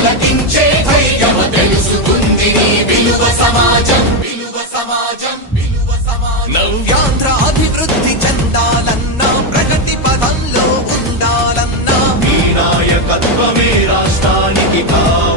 పలకించే ధైర్యము తెలుసుకుంది విలువ సమాజం. విలువ సమాజం విలువ సమాజం. నవ్యాంధ్ర అభివృద్ధి చెందాలన్న ప్రగతి పదంలో ఉండాలన్నా. మీ నాయకత్వమే రాష్ట్రానికి కా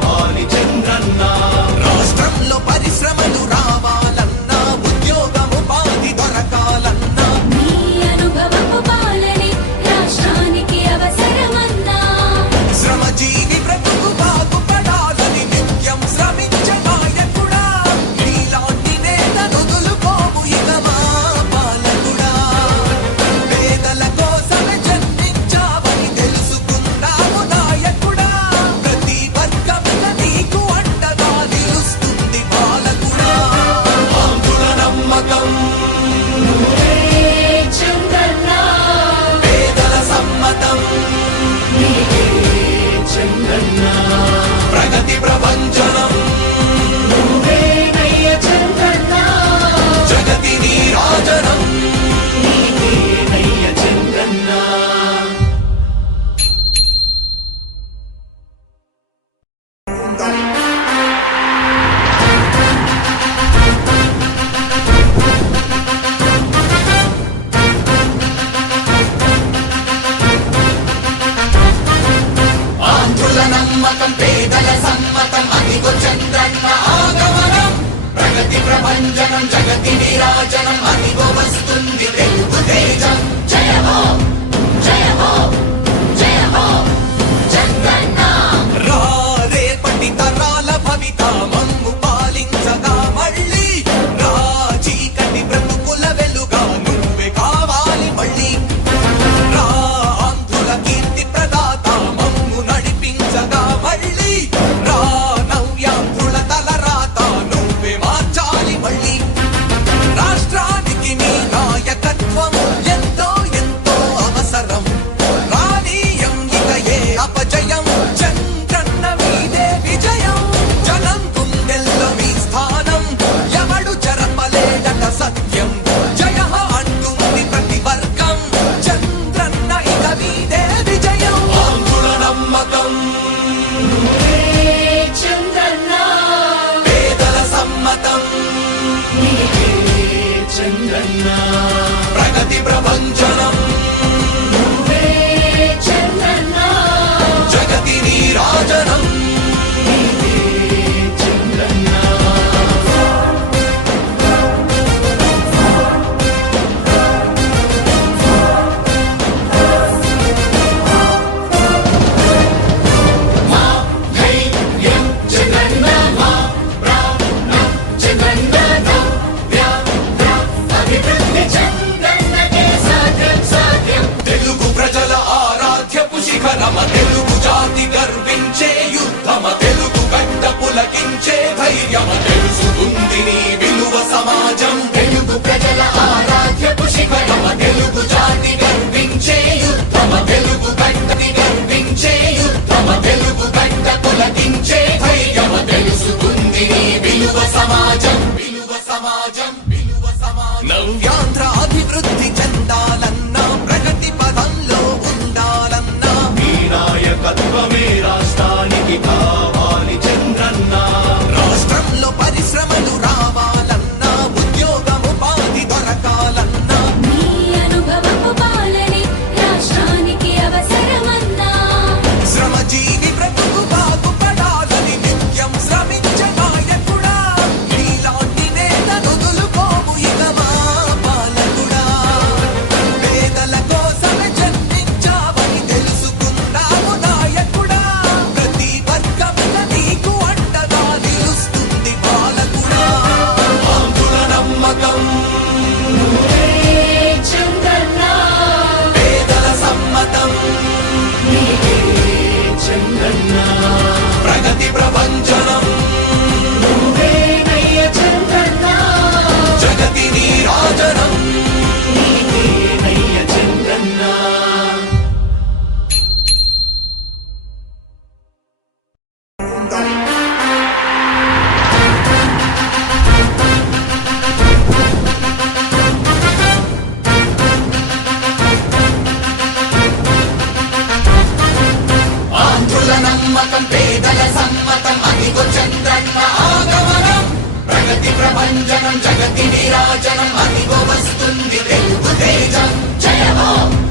now. ధైర్యమ తెలుసుకుంది నీ విలువ సమాజం. తెలుగు ప్రజల ఆరాధ్యపు శిఖరమ తెలుగు జాతిగా సమ్మతం పేదల సమ్మతం అదిగో చంద్రన్న ఆగమనం. ప్రగతి ప్రపంచనం జగతి నీరాజనం అదిగో వస్తుంది తెలుగు తేజం. జయమో!